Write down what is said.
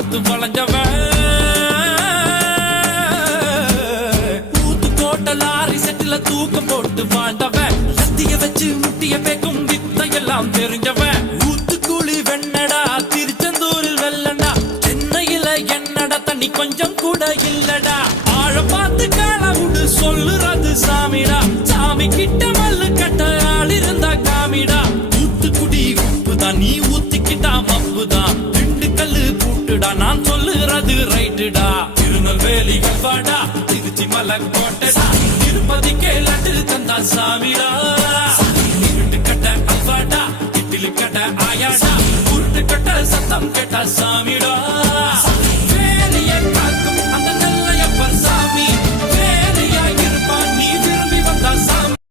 பார்த்து வளைஞ்சவன் ஊத்துக்கோட்டை லாரி செட்டில தூக்கம் போட்டு வாழ்ந்தவன் லத்திய வச்சு முட்டிய பேக்கும் வித்தையெல்லாம் தெரிஞ்சவன் ஊத்துக்குழி வெண்ணடா திருச்செந்தூரில் வெள்ளடா சென்னையில என்னடா தண்ணி கொஞ்சம் கூட இல்லடா ஆழ பார்த்து காலவுடு சொல்லுறது சாமிடா சாமி கிட்ட மல்லு கட்ட ஆள் இருந்தா காமிடா ஊத்துக்குடி உப்புதான் நீ ஊத்திக்கிட்டா மப்புதான் திண்டுக்கல்லு பூட்டுடா நான் சொல்லுறது ரைட்டுடா திருநெல்வேலி கல்வாடா திருச்சி மலை கோட்டைடா திருப்பதிக்கே லட்டு தந்தா சாமிடா